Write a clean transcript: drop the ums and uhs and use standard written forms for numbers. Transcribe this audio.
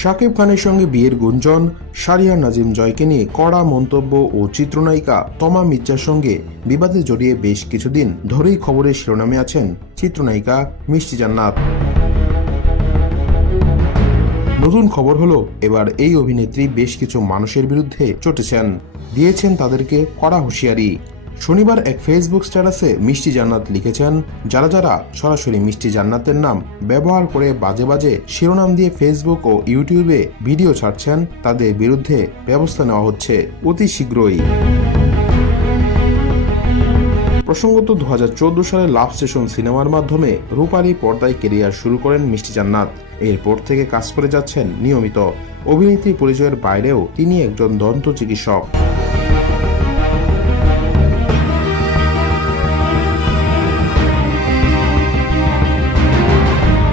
শাকিব খানের সঙ্গে বিয়ের গুঞ্জন, শারিয়ার নাজিম জয়কে নিয়ে কড়া মন্তব্য ও চিত্রনায়িকা তমা মির্জার সঙ্গে বিবাদে জড়িয়ে বেশ কিছুদিন ধরেই খবরের শিরোনামে আছেন চিত্রনায়িকা মিষ্টি জান্নাত। নতুন খবর হলো, এবার এই অভিনেত্রী বেশ কিছু মানুষের বিরুদ্ধে চটেছেন, দিয়েছেন তাদেরকে কড়া হুঁশিয়ারি। শনিবার এক ফেসবুক স্ট্যাটাসে মিষ্টি জান্নাত লিখেছেন, যারা যারা সরাসরি মিষ্টি জান্নাতের নাম ব্যবহার করে বাজে বাজে শিরোনাম দিয়ে ফেসবুক ও ইউটিউবে ভিডিও ছাড়ছেন, তাদের বিরুদ্ধে ব্যবস্থা নেওয়া হচ্ছে অতি শীঘ্রই। প্রসঙ্গত 2014 সালে লাভ স্টেশন সিনেমার মাধ্যমে রূপালী পর্দায় কেরিয়ার শুরু করেন মিষ্টি জান্নাত। এরপর থেকে কাজ করে যাচ্ছেন নিয়মিত। অভিনেত্রী পরিচয়ের বাইরেও তিনি একজন দন্ত চিকিৎসক।